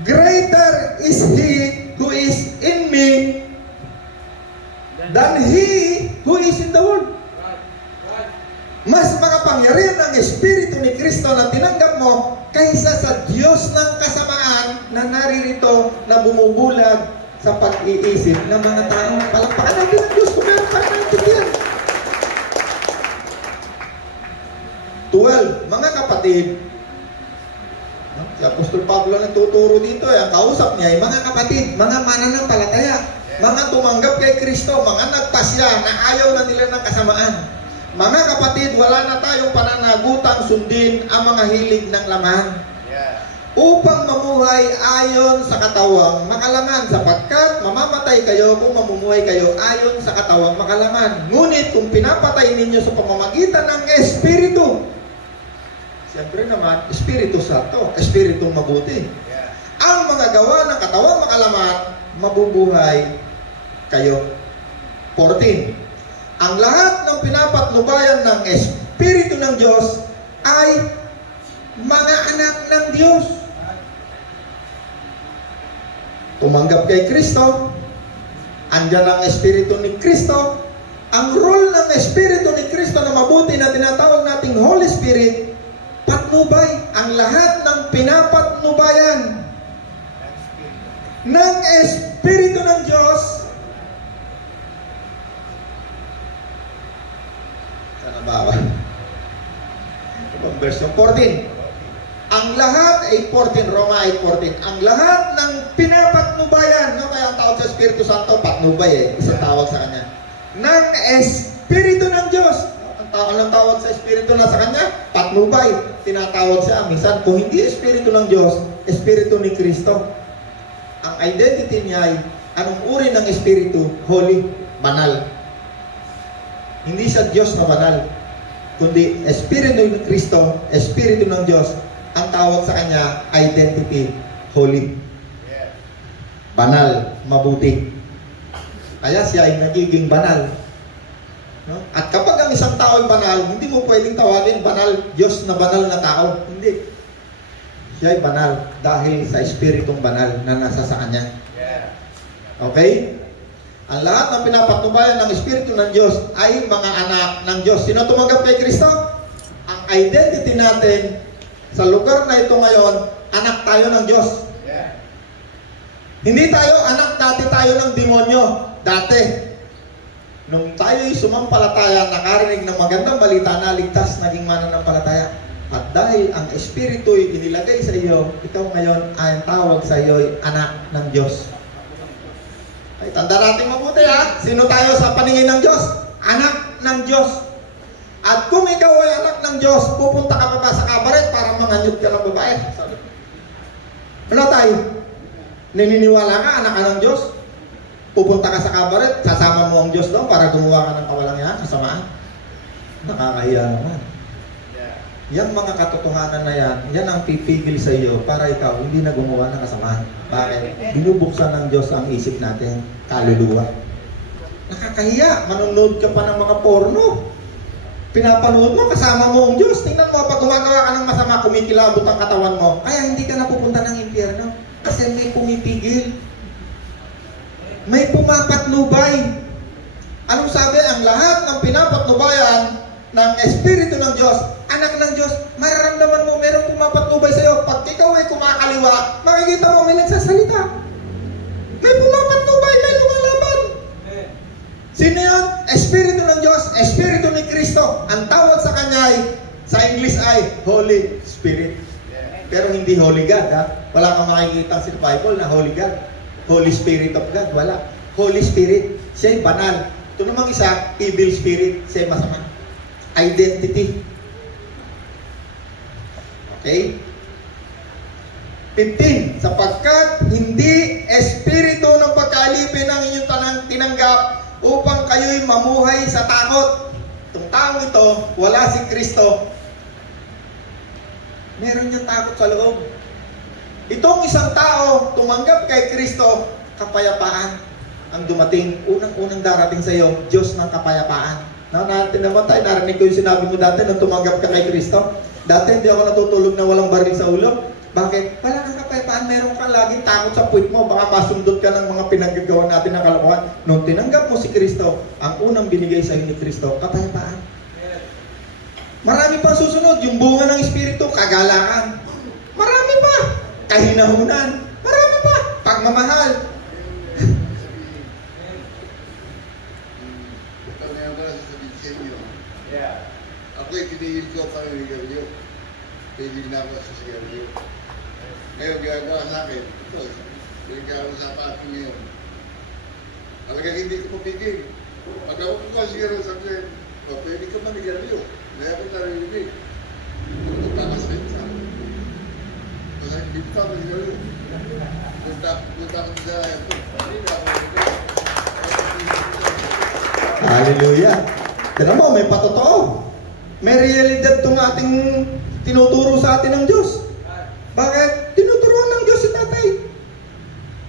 Greater is He who is in me than he who is in the world. Mas makapangyarihan ang Espiritu ni Kristo na tinanggap mo kaysa sa Diyos ng kasamaan na naririto na bumubulag sa pag-iisip ng mga tao. Palakpakan natin ang Diyos kung meron pa naintindihan. 12. Mga kapatid, si Apostol Pablo nagtuturo dito, ang kausap niya ay mga kapatid, mga mananampalataya, mga tumanggap kay Kristo, mga nagpasya na ayaw na nila ng kasamaan. Mga kapatid, wala na tayong pananagutang sundin ang mga hilig ng laman. Upang mamuhay ayon sa katawang makalaman, sapagkat mamamatay kayo kung mamumuhay kayo ayon sa katawang makalaman. Ngunit kung pinapatay ninyo sa pamamagitan ng Espiritu, siyempre naman, Espiritu Santo, Espiritong mabuti. Ang mga gawa ng katawang makalaman, mabubuhay kayo. 14. Ang lahat ng pinapatnubayan ng Espiritu ng Diyos ay mga anak ng Diyos. Tumanggap kay Kristo, andyan ang Espiritu ni Kristo. Ang role ng Espiritu ni Kristo na mabuti na tinatawag nating Holy Spirit, patnubay. Ang lahat ng pinapatnubayan ng Espiritu ng Diyos. Sana ba? Version 14. Ang lahat ay 14, Roma ay 14. Ang lahat ng pinapatnubayan, no? Kaya ang tawag sa Espiritu Santo, patnubay isang tawag sa kanya. Ng Espiritu ng Diyos. Ang tawag sa Espiritu na sa kanya, patnubay. Tinatawag siya, minsan, kung hindi Espiritu ng Diyos, Espiritu ni Kristo. Ang identity niya ay, anong uri ng Espiritu? Holy, banal. Hindi siya Diyos na banal, kundi Espiritu ni Kristo, Espiritu ng Diyos. Ang tawag sa kanya, identity, holy. Banal, mabuti. Kaya siya ay nagiging banal. No? At kapag ang isang tao ay banal, hindi mo pwedeng tawagin banal, Diyos na banal na tao. Hindi. Siya ay banal dahil sa Espiritong banal na nasa sa kanya. Okay? Ang lahat ng pinapatnubayan ng Espiritu ng Diyos ay mga anak ng Diyos. Sino tumanggap kay Kristo? Ang identity natin sa lugar na ito ngayon, anak tayo ng Diyos. Hindi tayo anak, dati tayo ng demonyo. Dati. Nung tayo'y sumampalataya, nakarinig ng magandang balita, naligtas, naging mananampalataya. At dahil ang Espiritu'y inilagay sa iyo, ikaw ngayon ay tawag sa iyo'y anak ng Diyos. Ay, tanda natin mabuti ha. Sino tayo sa paningin ng Diyos? Anak ng Diyos. At kung ikaw ay anak ng Diyos, pupunta ka pa ba sa kabaret para manganyot ka ng babae? Ano tayo? Naniniwala ka, anak ka ng Diyos? Pupunta ka sa kabaret, sasama mo ang Diyos doon para gumawa ka ng kawalangyaan, kasamaan? Nakakahiya naman. Yang mga katotohanan na yan ang pipigil sa iyo para ikaw hindi na gumawa ng kasamaan. Bakit? Binubuksan ng Diyos ang isip natin, kaluluwa. Nakakahiya, manonood ka pa ng mga porno. Pinapanood mo, kasama mo ang Diyos. Tingnan mo, pag gumagawa ka ng masama, kumikilabot ang katawan mo. Kaya hindi ka napupunta ng impyerno. Kasi may pumipigil. May pumapatnubay. Anong sabi? Ang lahat ng pinapatnubayan ng Espiritu ng Diyos, anak ng Diyos, mararamdaman mo, merong pumapatnubay sa'yo. Pag ikaw ay kumakaliwa, makikita mo may nagsasalita. May pumapatnubay, may lumalaban. Sino yun? Espiritu ng Diyos, Espiritu ni Kristo. Ang tawag sa Kanya ay, sa English ay, Holy Spirit. Pero hindi Holy God, ha? Wala kang makikita sa Bible na Holy God. Holy Spirit of God, wala. Holy Spirit, siya'y banal. Ito namang isa, evil spirit, siya'y masama. Identity. Okay? 15. Sapagkat hindi espiritu ng pagkaalipin ang inyong tinanggap upang kayo'y mamuhay sa takot. Itong taong ito, wala si Kristo. Meron niyang takot sa loob. Itong isang tao, tumanggap kay Kristo, kapayapaan ang dumating. Unang-unang darating sa iyo, Diyos ng kapayapaan. Natin naman tayo, narinig ko yung sinabi mo dati nung tumanggap ka kay Kristo. Dati hindi ako natutulog na walang baril sa ulo. Bakit? Wala kang kapayapaan, meron ka laging takot sa puwit mo, baka masundot ka ng mga pinaggagawa natin ng kalokohan. Nung tinanggap mo si Kristo, ang unang binigay sa iyo ni Kristo, kapayapaan. Marami pang susunod, yung bunga ng Espiritu, kagalakan. Marami pa, kahinahunan. Marami pa, pagmamahal. Ako'y tinigil ko pa rin sigarilyo. Tinigil na ako sa sigarilyo. Ngayon, ginagawa sa akin. Ito, ginagawa sa akin ngayon. Talagang hindi ko mapigil. Pag ako ko ang sigarilyo, sabi ko, pwede ka manigarilyo. Kaya ako narinig. Ito pakasakit sa akin. Kasi hindi pa ako sigarilyo. Punta ako sa ito. Hindi na ako sigarilyo. Hallelujah. Tignan mo, may patotoo. May realidad itong ating tinuturo sa atin ng Diyos. Bakit? Tinuturuan ng Diyos si tatay.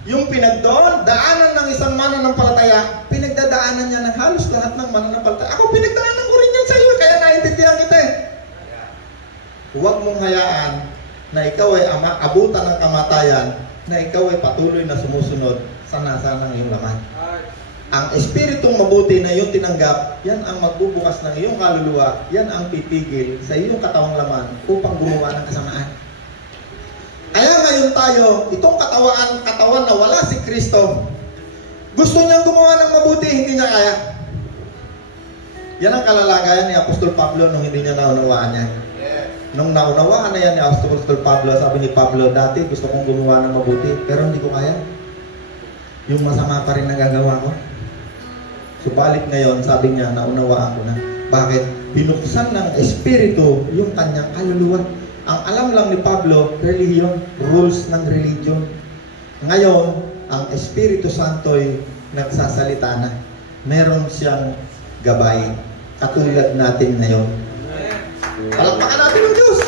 Yung daanan ng isang mananampalataya, pinagdadaanan niya ng halos lahat ng mananampalataya. Ako, pinagdaanan ko rin yan sa iyo, kaya naintindihan kita eh. Huwag mong hayaan na ikaw ay abutan ng kamatayan, na ikaw ay patuloy na sumusunod sa nasa ng iyong laman. Ang espiritong mabuti na iyong tinanggap, yan ang magbubukas ng iyong kaluluwa, yan ang pipigil sa iyong katawang laman upang gumawa ng kasamaan. Kaya ngayon tayo, itong katawan na wala si Kristo, gusto niyang gumawa ng mabuti, hindi niya kaya. Yan ang kalalagayan ni Apostol Pablo nung hindi niya naunawaan yan. Nung naunawaan na yan ni Apostol Pablo, sabi ni Pablo, dati gusto kong gumawa ng mabuti, pero hindi ko kaya. Yung masama pa rin nagagawa ko. Subalit ngayon, sabi niya, naunawaan ko na. Bakit? Binuksan ng Espiritu yung kanyang kaluluwa. Ang alam lang ni Pablo, religion, rules ng religion. Ngayon, ang Espiritu Santo'y nagsasalita na. Meron siyang gabay, katulad natin ngayon. Palakpakan natin ang Diyos!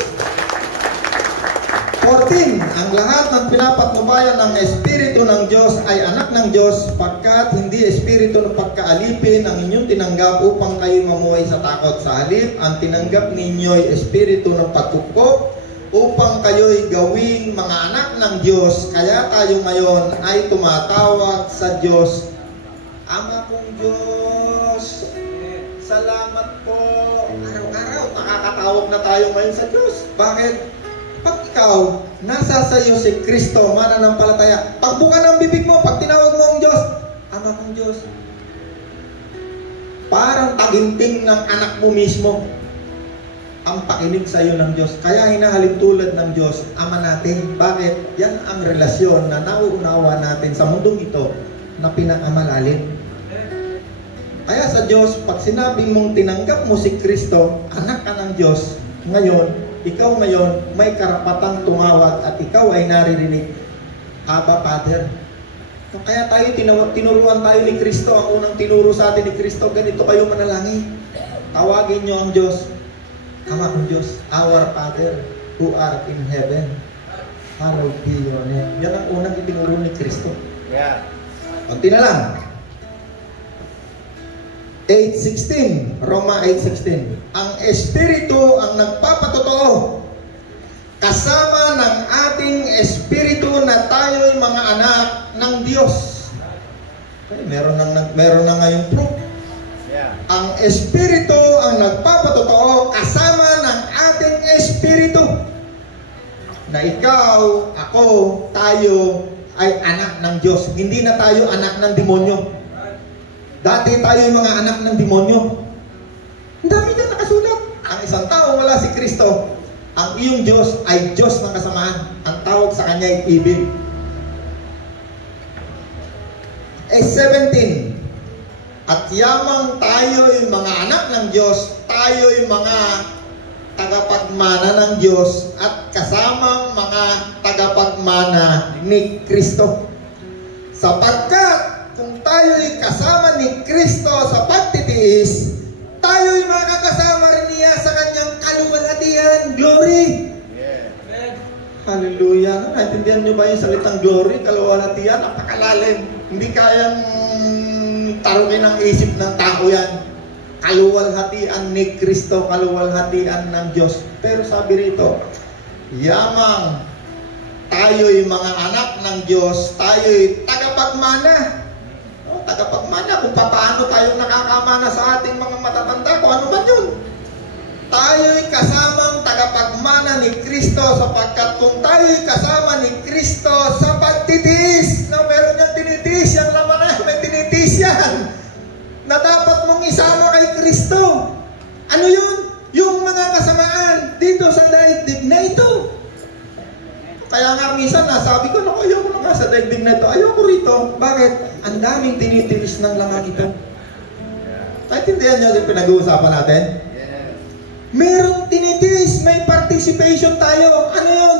14. Ang lahat ng pinapatnubayan ng Espiritu ng Diyos ay anak ng Diyos, pagkat hindi Espiritu ng pagkaalipin ang inyong tinanggap upang kayo mamuhay sa takot. Sa halip, ang tinanggap ninyo ay Espiritu ng pagkupkop upang kayo'y gawing mga anak ng Diyos. Kaya tayo ngayon ay tumatawag sa Diyos, Ama kong Diyos, salamat po. Araw-araw, nakakatawag na tayo ngayon sa Diyos. Bakit? Pag ikaw, nasa sa iyo si Kristo, mananampalataya, pagbuka ng bibig mo, pag tinawag mo ang Diyos, Ama kong Diyos, parang taginting ng anak mo mismo ang pakinig sa iyo ng Diyos. Kaya hinahalin tulad ng Diyos, Ama natin. Bakit? Yan ang relasyon na nauunawa natin sa mundong ito na pinakamalalim. Kaya sa Diyos, pag sinabing mong tinanggap mo si Kristo, anak ka ng Diyos, ngayon, ikaw ngayon may karapatang tumawag at ikaw ay naririnig, Abba, Father. Kaya tayo tinuruan tayo ni Kristo. Ang unang tinuro sa atin ni Kristo, ganito kayo manalangin. Tawagin niyo ang Diyos, Ama kong Diyos, our Father who art in heaven, hallowed be your name. Yan ang unang itinuro ni Kristo. Kunti na lang. 8:16. Roma 8:16. Ang Espiritu ang nagpapatotoo, kasama ng ating Espiritu na tayo'y mga anak ng Diyos. Okay, meron na ngayong proof. Yeah. Ang Espiritu ang nagpapatotoo, kasama ng ating Espiritu na ikaw, ako, tayo ay anak ng Diyos. Hindi na tayo anak ng demonyo. Dati tayo yung mga anak ng demonyo. Ang dami na nakasulat. Ang isang tao wala si Kristo. Ang iyong Diyos ay Diyos ng kasamaan. Ang tawag sa kanya ay evil. 17. At yamang tayo'y mga anak ng Diyos, tayo'y mga tagapagmana ng Diyos at kasamang mga tagapagmana ni Kristo. Sapagkat kung tayo'y kasama ni Kristo sa pagtitiis, tayo'y makakasama rin niya sa kanyang kaluwalhatian. Glory! Yeah. Hallelujah! Naintindihan niyo ba yung salitang glory, kaluwalhatian? Napakalalim. Hindi kayang tarukin ang isip ng tao yan. Kaluwalhatian ni Kristo, kaluwalhatian ng Diyos. Pero sabi rito, yamang tayo'y mga anak ng Diyos, tayo'y tagapagmana. Tagapagmana, kung paano tayo nakakamana sa ating mga matatanda, kung ano man yun. Tayo'y kasamang tagapagmana ni Kristo, sapagkat kung tayo'y kasama ni Kristo sa pagtitiis, na meron niyang tinitiis, yung laman na may tinitiis yan, na dapat mong isama kay Kristo. Ano yun? Yung mga kasamaan dito sa daigdig na ito. Kaya nga minsan nasabi ko, naku, ayoko na nga sa daigdig na ito. Ayoko rito. Bakit? Ang daming tinitiis ng langang ito. Naintindihan niyo yung pinag-uusapan natin? Merong tinitiis, may participation tayo. Ano yun?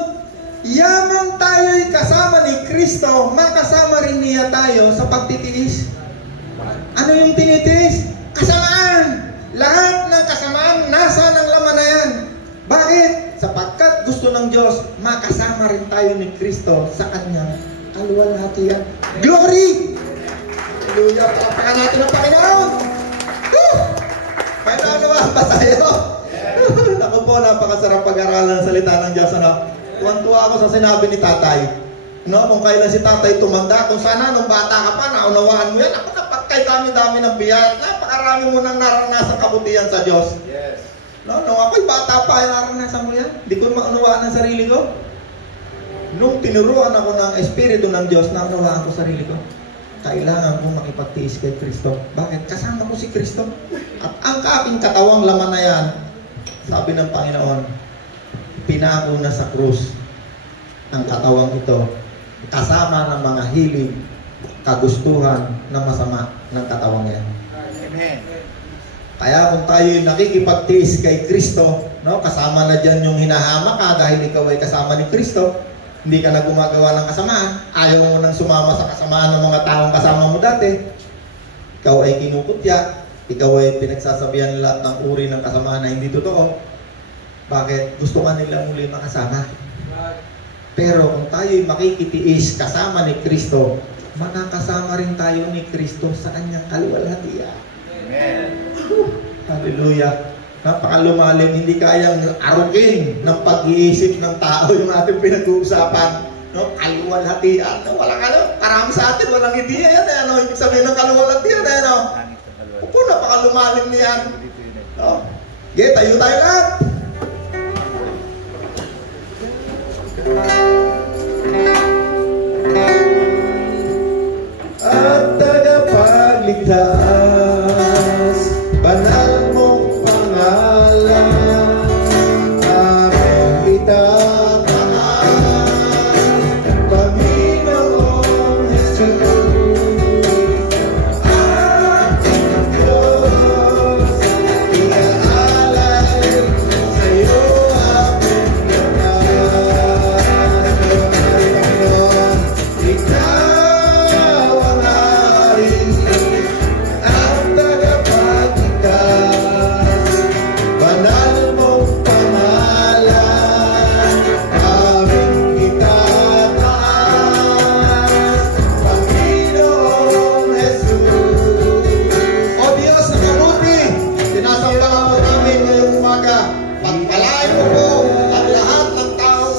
Yamang tayo'y kasama ni Kristo, makasama rin niya tayo sa pagtitiis. Ano yung tinitiis? Kasamaan! Lahat ng kasamaan, nasa ng laman na yan. Bakit? Sapagkat gusto ng Diyos, makasama rin tayo ni Kristo sa kanyang kaluwalhatian. Glory! Hallelujah! Palapakan natin ang Panginoon! Woo! May naunawaan ba tayo? Ako po, napakasarap pag-aralan ng salita ng Diyos. Tuwan-tuwa ako sa sinabi ni Tatay. Kung kailan si Tatay tumanda, kung sana nung bata ka pa, naunawaan mo yan. Ako napagkay dami-dami ng biyaya. Napakarami mo nang naranasan kabutihan sa Diyos. Yes. Nung ako'y bata pa, naranasan mo yan. Hindi ko maunawaan ang sarili ko. Nung tinuruan ako ng Espiritu ng Diyos, naunawaan ko sarili ko. Kailangan kong makipagtiis kay Kristo. Bakit? Kasama ko si Kristo. At ang aking katawang laman na yan, sabi ng Panginoon, pinako na sa krus ang katawang ito, kasama ng mga hilig, kagustuhan na masama ng katawang yan. Amen. Kaya kung tayo'y nakikipagtiis kay Kristo, kasama na dyan yung hinahama ka dahil ikaw ay kasama ni Kristo, hindi ka na gumagawa ng kasamaan, ayaw mo nang sumama sa kasamaan ng mga taong kasama mo dati, ikaw ay kinukutya, ikaw ay pinagsasabihan lahat ng uri ng kasamaan na hindi totoo. Bakit? Gusto ka nila muli makasama. Pero kung tayo'y makikitiis kasama ni Kristo, makakasama rin tayo ni Kristo sa kanyang kaluwalhatian. Amen. Hallelujah. Napakalumalim, hindi kayang arukin ng pag-iisip ng tao yung ating pinag-uusapan. Kaluwalhatian. Walang karami sa atin, walang ideya yan. Ibig sabihin ng kaluwalhatian. Opo, napakalumalim niyan. Okay, tayo lahat. At tagapagligtas, banal mong pangalan, aming itataan, Panginoon Jesus. Sa'yo aming laman.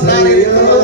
naririnig